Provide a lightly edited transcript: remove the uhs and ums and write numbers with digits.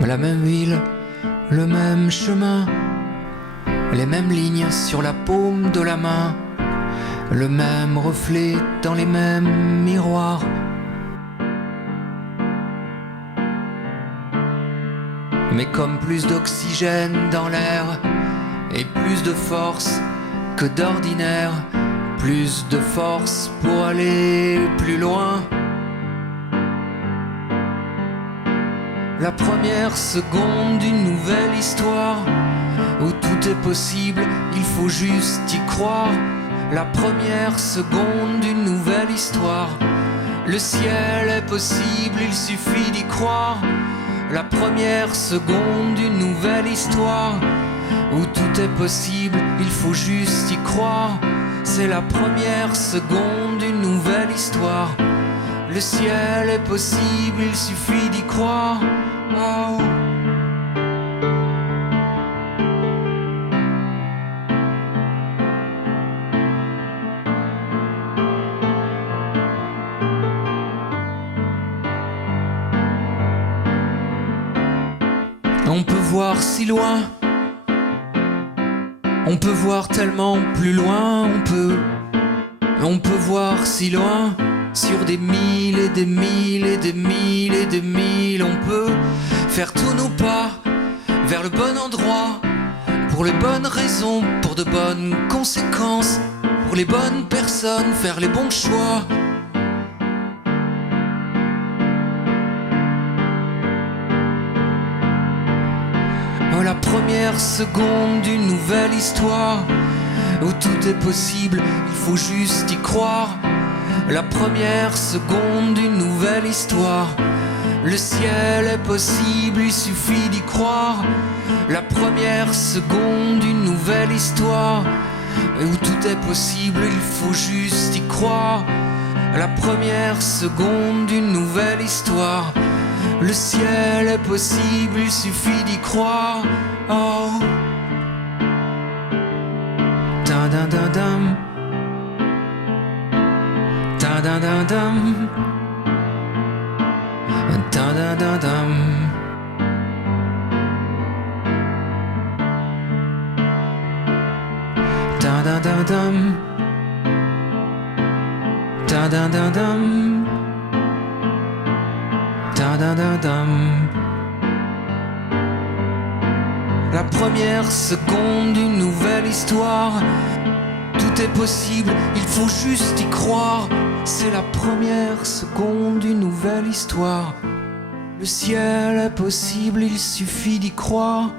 La même ville, le même chemin, les mêmes lignes sur la paume de la main, le même reflet dans les mêmes miroirs. Mais comme plus d'oxygène dans l'air et plus de force que d'ordinaire, plus de force pour aller plus loin. La première seconde d'une nouvelle histoire où tout est possible, il faut juste y croire. La première seconde d'une nouvelle histoire, le ciel est possible, il suffit d'y croire. La première seconde d'une nouvelle histoire où tout est possible, il faut juste y croire. C'est la première seconde d'une nouvelle histoire. Le ciel est possible, il suffit d'y croire. Oh. On peut voir si loin, on peut voir tellement plus loin, on peut voir si loin, sur des milles et des milles et des milles et des milles. On peut faire tous nos pas vers le bon endroit, pour les bonnes raisons, pour de bonnes conséquences, pour les bonnes personnes, faire les bons choix. La première seconde d'une nouvelle histoire où tout est possible, il faut juste y croire. La première seconde d'une nouvelle histoire, le ciel est possible, il suffit d'y croire. La première seconde d'une nouvelle histoire où tout est possible, il faut juste y croire. La première seconde d'une nouvelle histoire, le ciel est possible, il suffit d'y croire. Oh. Ta-da-da-dam. Ta-da-da-dam. Ta-da-da-dam. Ta-da-da-dam. Ta-da-da-dam. Ta-da-da-dam. La première seconde d'une nouvelle histoire, tout est possible, il faut juste y croire. C'est la première seconde d'une nouvelle histoire, le ciel est possible, il suffit d'y croire.